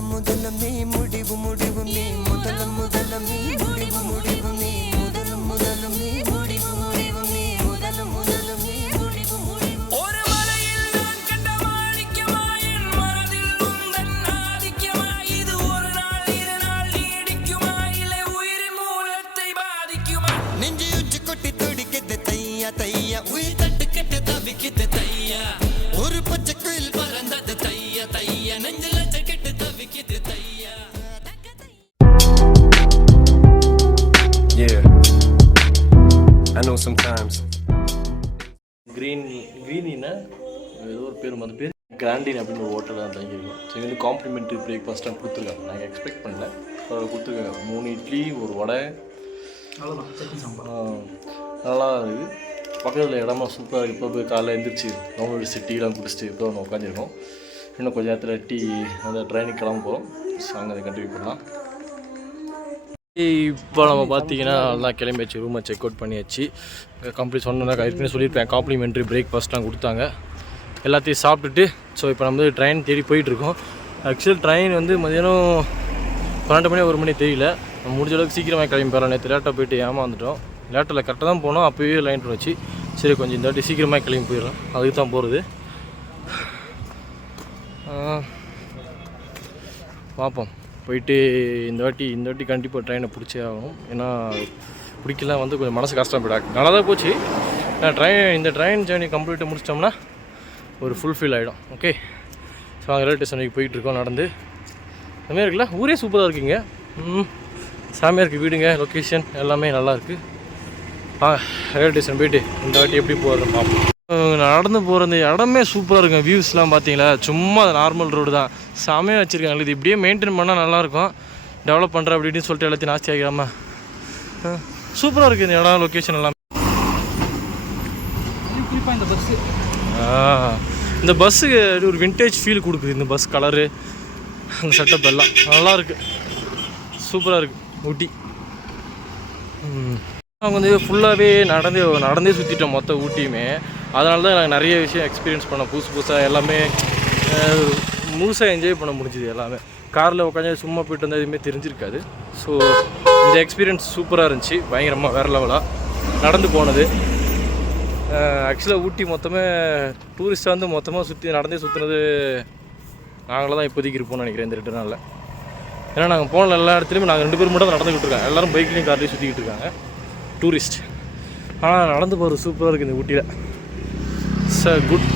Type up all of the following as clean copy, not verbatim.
முதலமே முடிவு முடிவுமே முதலமே முடிவு முடிவுமே முதலமே முடிவு முடிவுமே முதலமே முடிவு முடிவு ஒரு மலையில் நான் கண்ட மாணிக்கமாயின் மனதில் உந்தன் ஆதிக்கமா இது ஒரு நாள் இரு நாள் நீடிக்குமா இல்லை உயிரின் மூலத்தை பாதிக்குமா நெஞ்சு உச்சி கொட்டி துடிக்குது தையா தையா உயிர் தட்டு கெட்டு தவிக்குது தையா ஒரு பச்சை குயில் பறந்தது தையா தையா நெஞ்சில கெட்டு தவிக்குது தையா. Yeah, I know sometimes. க்ரீனின்னா ஏதோ ஒரு பேர் மற்ற பேர் கிராண்டின் அப்படின்னு ஒரு ஹோட்டல் தான் தங்கியிருக்கோம். ஸோ இங்கே வந்து காம்ப்ளிமெண்ட்ரி பிரேக்ஃபாஸ்ட்டாக கொடுத்துருக்காங்க. நாங்கள் எக்ஸ்பெக்ட் பண்ணல கொடுத்துருக்காங்க. 3 இட்லி ஒரு வடை நல்லா இருக்குது. பக்கத்தில் இடமா சூப்பராக இருக்குது. இப்போ போய் காலைல எழுந்திரிச்சு நம்மளோட டீலாம் குடிச்சிட்டு இப்போ ஒன்று உட்காந்துருக்கோம். இன்னும் கொஞ்சம் நேரத்தில் டீ அந்த ட்ரெயினுக்கு கிளம்ப போகிறோம். ஸோ அங்கே அதை கண்டினியூ பண்ணலாம். இப்போ நம்ம பார்த்தீங்கன்னா எல்லாம் கிளம்பியாச்சு. ரூமை செக் அவுட் பண்ணியாச்சு. கம்ப்ளீட் சொன்னோன்னா ஏற்கனவே சொல்லியிருப்பேன். காம்ப்ளிமெண்ட்ரி பிரேக்ஃபாஸ்ட்லாம் கொடுத்தாங்க. எல்லாத்தையும் சாப்பிட்டுட்டு ஸோ இப்போ நம்ம வந்து ட்ரெயின் தேடி போயிட்டுருக்கோம். ஆக்சுவல் ட்ரெயின் வந்து மதியானம் 12 மணி 1 மணி தெரியல. நம்ம முடிஞ்ச அளவுக்கு சீக்கிரமாக கிளம்பி போகிறோம். நேற்று லேட்டாக போயிட்டு ஏமாந்துட்டோம். லேட்டில் கரெக்டாக தான் போனோம். அப்போயே லைன் வச்சு சரி கொஞ்சம் இந்த வாட்டி சீக்கிரமாக கிளம்பி போயிடலாம். அதுக்கு தான் போகிறது. பார்ப்போம். போயிட்டு இந்த வாட்டி கண்டிப்பாக ட்ரெயினை பிடிச்சே ஆகும். ஏன்னா பிடிக்கலாம் வந்து கொஞ்சம் மனசு கஷ்டம் போய்டாது. நல்லா தான் போச்சு. இந்த ட்ரெயின் ஜேர்னி கம்ப்ளீட்டாக முடிச்சிட்டோம்னா ஒரு ஃபுல்ஃபில் ஆகிடும். ஓகே. ஸோ அங்கே ரயில்வே ஸ்டேஷனுக்கு போயிட்டுருக்கோம் நடந்து. அதுமாதிரி இருக்குல்ல, ஊரே சூப்பராக இருக்குங்க. சாமியாக இருக்குது. வீடுங்க, லொக்கேஷன் எல்லாமே நல்லாயிருக்கு. ரயில்வே ஸ்டேஷன் போயிட்டு இந்த வாட்டி எப்படி போகிறதுன்னு பார்ப்போம். நடந்து போகிற இந்த இடமே சூப்பராக இருக்கும். வியூஸ்லாம் பார்த்தீங்களா, சும்மா நார்மல் ரோடு தான். செமையாக வச்சுருக்காங்க. இது இப்படியே மெயின்டைன் பண்ணால் நல்லாயிருக்கும். டெவலப் பண்ணுற அப்படின்னு சொல்லிட்டு எல்லாத்தையும் நாஸ்தி ஆகிடாமல் சூப்பராக இருக்குது இந்த இடம், லொக்கேஷன் எல்லாமே. இந்த பஸ்ஸுக்கு ஒரு விண்டேஜ் ஃபீல் கொடுக்குது. இந்த பஸ் கலரு, அந்த செட்டப் எல்லாம் நல்லாயிருக்கு. சூப்பராக இருக்குது ஊட்டி. அவங்க வந்து ஃபுல்லாகவே நடந்தே சுற்றிட்டோம் மொத்த ஊட்டியுமே. அதனால தான் எனக்கு நிறைய விஷயம் எக்ஸ்பீரியன்ஸ் பண்ண புதுசாக எல்லாமே முழுசாக என்ஜாய் பண்ண முடிஞ்சுது. எல்லாமே காரில் உட்காந்து சும்மா போய்ட்டு வந்தால் எதுவுமே தெரிஞ்சிருக்காது. ஸோ இந்த எக்ஸ்பீரியன்ஸ் சூப்பராக இருந்துச்சு. பயங்கரமாக வேறு லெவலாக நடந்து போனது. ஆக்சுவலாக ஊட்டி மொத்தமே டூரிஸ்ட்டாக வந்து மொத்தமாக நடந்தே சுற்றுனது நாங்களே தான் இப்போதைக்கு இருப்போம்னு நினைக்கிறேன் இந்த 2 நாளில். ஏன்னா நாங்கள் போன எல்லா இடத்துலையுமே நாங்கள் 2 பேர் மட்டும் தான் நடந்துக்கிட்டு இருக்கோம். எல்லோரும் பைக்லேயும் கார்லேயும் சுற்றிக்கிட்டு இருக்காங்க டூரிஸ்ட். ஆனால் நடந்து போகிறது சூப்பராக இருக்குது இந்த ஊட்டியில். Sir good.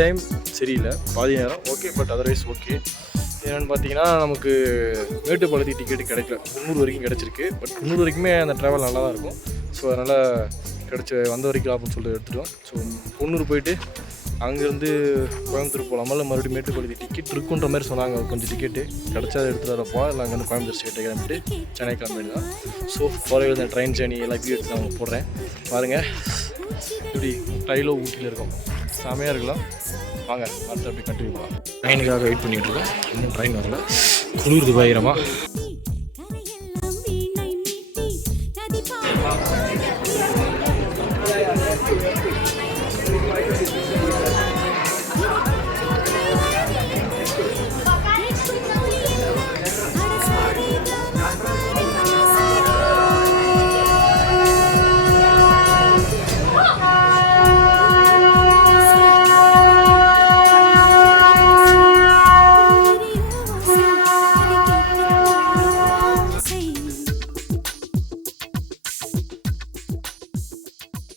டைம் சரியில்லை, பாதி நேரம் ஓகே. But otherwise okay. என்னென்னு பார்த்தீங்கன்னா நமக்கு மேட்டுப்பாளையத்துக்கு டிக்கெட்டு கிடைக்கல. 300 வரைக்கும் கிடச்சிருக்கு. பட் 300 வரைக்குமே அந்த ட்ராவல் நல்லா தான் இருக்கும். ஸோ அதனால் வந்த வரைக்கும் அப்படின்னு சொல்லிட்டு எடுத்துட்டோம். ஸோ 300 போயிட்டு அங்கேருந்து கோயம்புத்தூர் போகலாமா இல்லை மறுபடியும் மேட்டுப்பாளையத்துக்கு டிக்கெட் இருக்குன்ற மாதிரி சொன்னாங்க. கொஞ்சம் டிக்கெட்டு கிடச்சா எடுத்துகிட்டு வரப்போ இல்லை அங்கேருந்து கோயம்புத்தூர் ஸ்டேட்டை கிளம்பிட்டு சென்னை கிளம்பிட்டு தான். ஸோ ஃபாலோ இந்த ட்ரெயின் ஜேர்னி எல்லாம் வியூ எடுத்து நான் போடுறேன் பாருங்கள். இப்படி ட்ரைலோ ஊட்டியில் இருக்கோம். செமையாக இருக்கலாம். வாங்க அடுத்து அப்படி கண்டினியூ பண்ணலாம். ட்ரெயினுக்காக வெயிட் பண்ணிகிட்டு இருக்கோம். இன்னும் ட்ரெயின் வரல. குளிர்து பயங்கரமாக.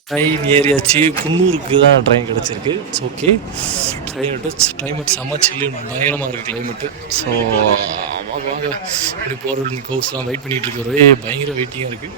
ட்ரெயின் ஏறியாச்சு. குன்னூருக்கு தான் ட்ரெயின் கிடச்சிருக்கு. It's okay. கிளைமேட் செம்ம சில்லுன்னு பயங்கரமாக இருக்குது கிளைமேட்டு. ஸோ வாங்க இப்படி போகிறது கோர்ஸ்லாம் வெயிட் பண்ணிகிட்டு இருக்கு. ஒரே பயங்கர வெயிட்டிங்காக இருக்குது.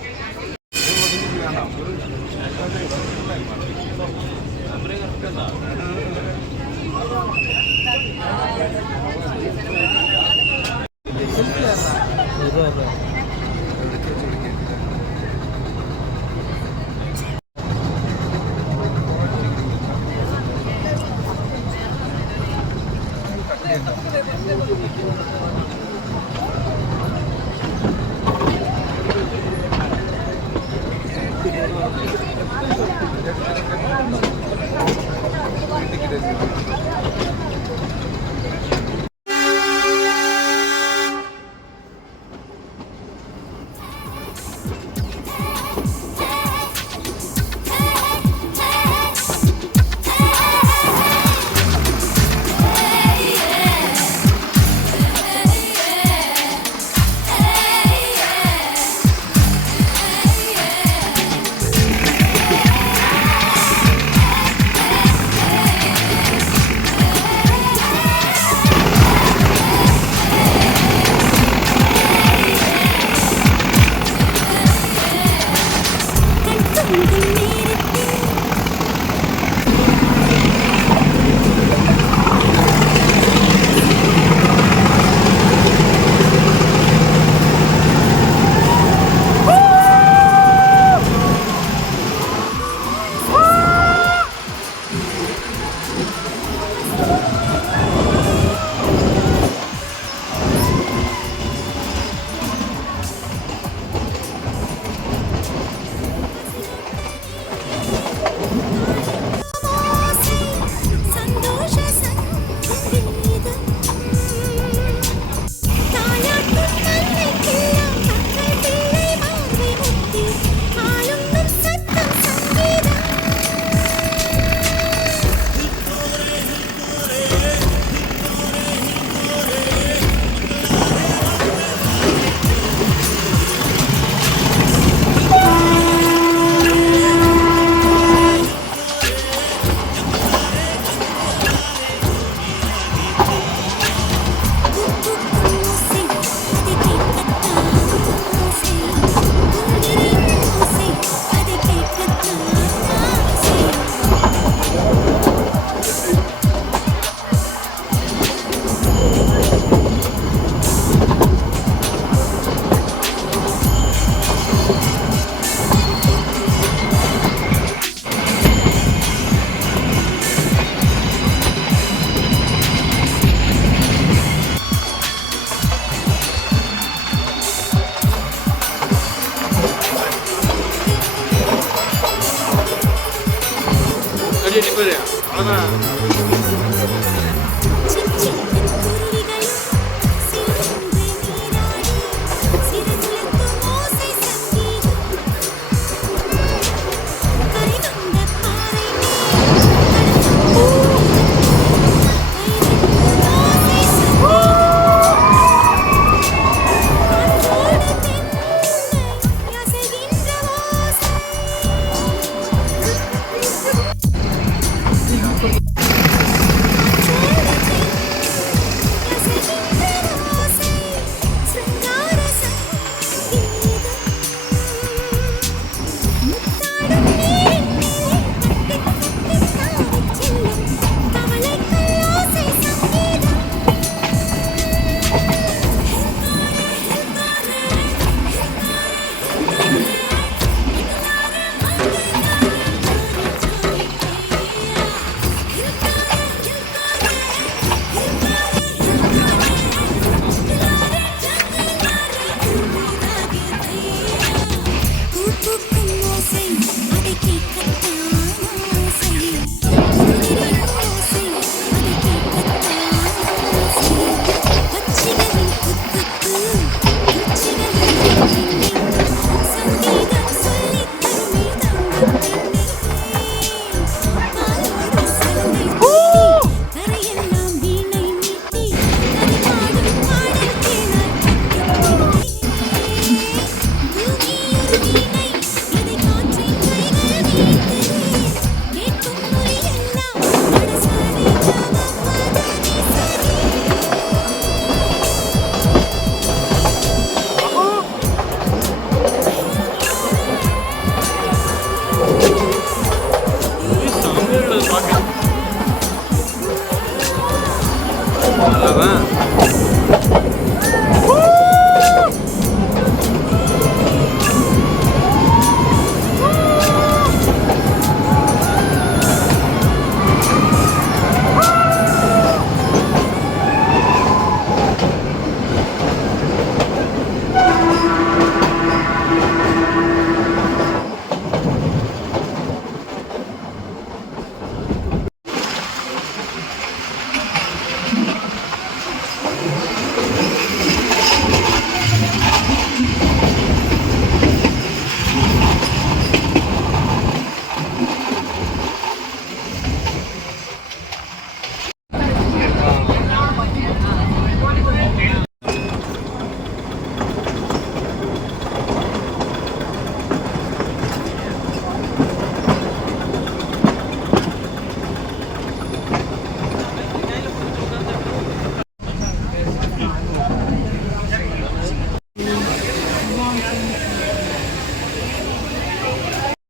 வீணை இதை காற்றின் கைகள் மீட்டு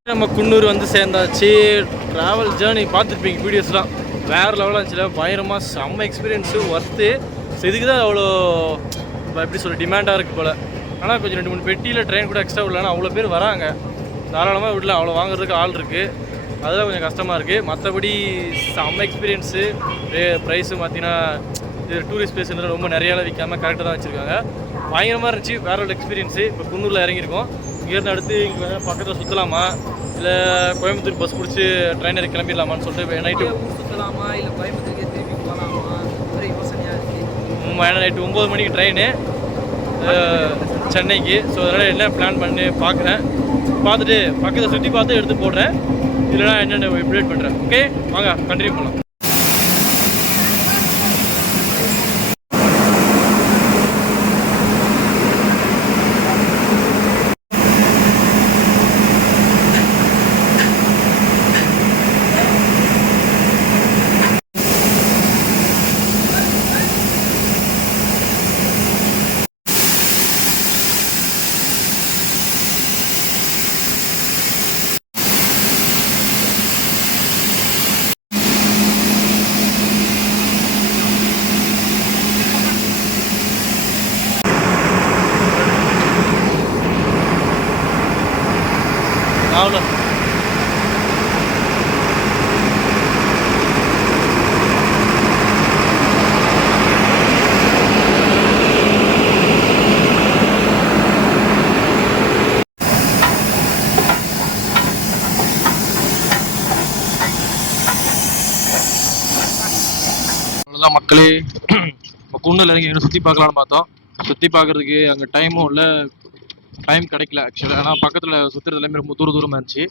நம்ம குன்னூர் வந்து சேர்ந்தாச்சு. ட்ராவல் ஜேர்னி பார்த்துருப்பீங்க வீடியோஸ்லாம், வேறு லெவலாக இருந்துச்சுல, பயங்கரமாக செம்ம எக்ஸ்பீரியன்ஸு, ஒர்த்து. ஸோ இதுக்கு தான் அவ்வளோ எப்படி சொல்ல டிமாண்டாக இருக்குது போல். ஆனால் கொஞ்சம் 2-3 பெட்டியில் ட்ரெயின் கூட எக்ஸ்ட்ரா விடலான்னா அவ்வளோ பேர் வராங்க, தாராளமாக விடல, அவ்வளோ வாங்குறதுக்கு ஆள் இருக்குது. அதெல்லாம் கொஞ்சம் கஷ்டமாக இருக்குது. மற்றபடி செம்ம எக்ஸ்பீரியன்ஸு. ப்ரைஸு பார்த்தீங்கன்னா இது டூரிஸ்ட் பிளேஸ்ன்றது ரொம்ப நிறையாலாம் விற்காமல் கரெக்டாக தான் வச்சுருக்காங்க. பயங்கரமாக இருந்துச்சு, வேற ஒரு எக்ஸ்பீரியன்ஸு. இப்போ குன்னூரில் இறங்கியிருக்கோம். இங்கேருந்து அடுத்து இங்கே வந்து பக்கத்தில் சுற்றலாமா இல்லை கோயம்புத்தூர் பஸ் பிடிச்சி ட்ரெயினர் கிளம்பிடலாமான்னு சொல்லிட்டு நைட்டு சுற்றலாமா இல்லை கோயம்புத்தூருக்கே திருப்பி போகலாமா ஒரு யோசனையாக இருக்குது. நைட்டு 9 மணிக்கு ட்ரெயின் சென்னைக்கு. ஸோ அதனால் என்ன பிளான் பண்ணி பார்க்குறேன், பார்த்துட்டு பக்கத்தை சுற்றி பார்த்து எடுத்து போடுறேன், இல்லைனா என்னென்ன அப்டேட் பண்ணுறேன். ஓகே வாங்க கண்டினியூ பண்ணலாம். அவ்வளோ அவ்வளோதான் மக்களே. இப்போ குன்னூரில் இறங்கி எங்கே சுற்றி பார்க்கலான்னு பார்த்தோம். சுற்றி பார்க்குறதுக்கு அங்கே டைமும் இல்லை, டைம் கிடைக்கல ஆக்சுவலாக. ஆனால் பக்கத்தில் சுற்றுறது எல்லாமே ரொம்ப தூரமாக இருந்துச்சு.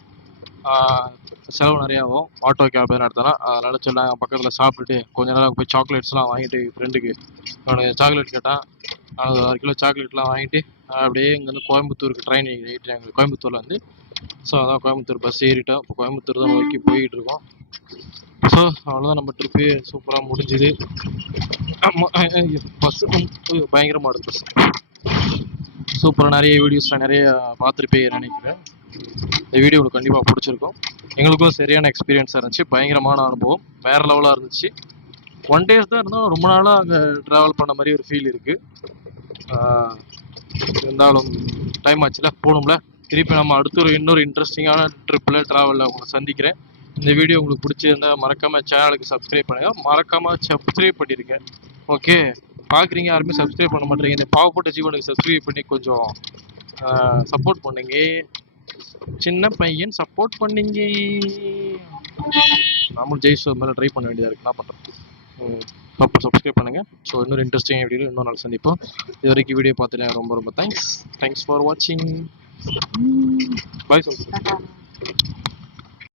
செலவு நிறையாவும் ஆட்டோ கேப் எதுவும் நடத்தினா, அதனால் சொல்ல பக்கத்தில் சாப்பிட்டுட்டு கொஞ்ச நேரம் போய் சாக்லேட்ஸ்லாம் வாங்கிட்டு ஃப்ரெண்டுக்கு அவனுக்கு சாக்லேட் கேட்டான். அவனுக்கு 1 கிலோ சாக்லேட்லாம் வாங்கிட்டு அப்படியே இங்கேருந்து கோயம்புத்தூருக்கு ட்ரெயின் ஏறிட்டு எங்களுக்கு கோயம்புத்தூரில் வந்து. ஸோ அதான் கோயம்புத்தூர் பஸ் ஏறிட்டோம். இப்போ கோயம்புத்தூர் தான் நோக்கி போய்கிட்டு இருக்கோம். ஸோ அவ்வளோதான் நம்ம ட்ரிப்பு சூப்பராக முடிஞ்சுது. பஸ்ஸு பயங்கரமாக இருக்குது பஸ். சூப்பராக நிறைய வீடியோஸில் நிறைய பார்த்துருப்பேன் நினைக்கிறேன். இந்த வீடியோ உங்களுக்கு கண்டிப்பாக பிடிச்சிருக்கும். எங்களுக்கும் சரியான எக்ஸ்பீரியன்ஸாக இருந்துச்சு, பயங்கரமான அனுபவம், வேறு லெவலாக இருந்துச்சு. 1 days தான் இருந்தோம், ரொம்ப நாளாக அங்கே ட்ராவல் பண்ண மாதிரி ஒரு ஃபீல் இருக்குது. இருந்தாலும் டைம் ஆச்சுல, போகணும்ல. திருப்பி நம்ம அடுத்த இன்னொரு இன்ட்ரெஸ்டிங்கான ட்ரிப்பில் ட்ராவலில் உங்களை சந்திக்கிறேன். இந்த வீடியோ உங்களுக்கு பிடிச்சிருந்தா மறக்காமல் சேனலுக்கு சப்ஸ்கிரைப் பண்ணுங்கள், மறக்காமல் சப்ஸ்கிரைப் பண்ணிடுங்க. ஓகே, பார்க்குறீங்க யாருமே சப்ஸ்கிரைப் பண்ண மாட்டேறீங்க. இந்த பாவப்பட்ட ஜீவனுக்கு சப்ஸ்கிரைப் பண்ணி கொஞ்சம் சப்போர்ட் பண்ணுங்க. சின்ன பையன் சப்போர்ட் பண்ணீங்க. நம்மளும் ஜெய்சோ மேலே ட்ரை பண்ண வேண்டியதாக இருக்குது, என்ன பண்ணுறோம். சப்ஸ்கிரைப் பண்ணுங்கள். ஸோ இன்னொரு இன்ட்ரெஸ்டிங் வீடியோ இன்னொரு நாள் சந்திப்போம். இது வரைக்கும் வீடியோ பார்த்துட்டு ரொம்ப ரொம்ப தேங்க்ஸ் ஃபார் வாட்சிங். பாய் சொல்லுங்கள்.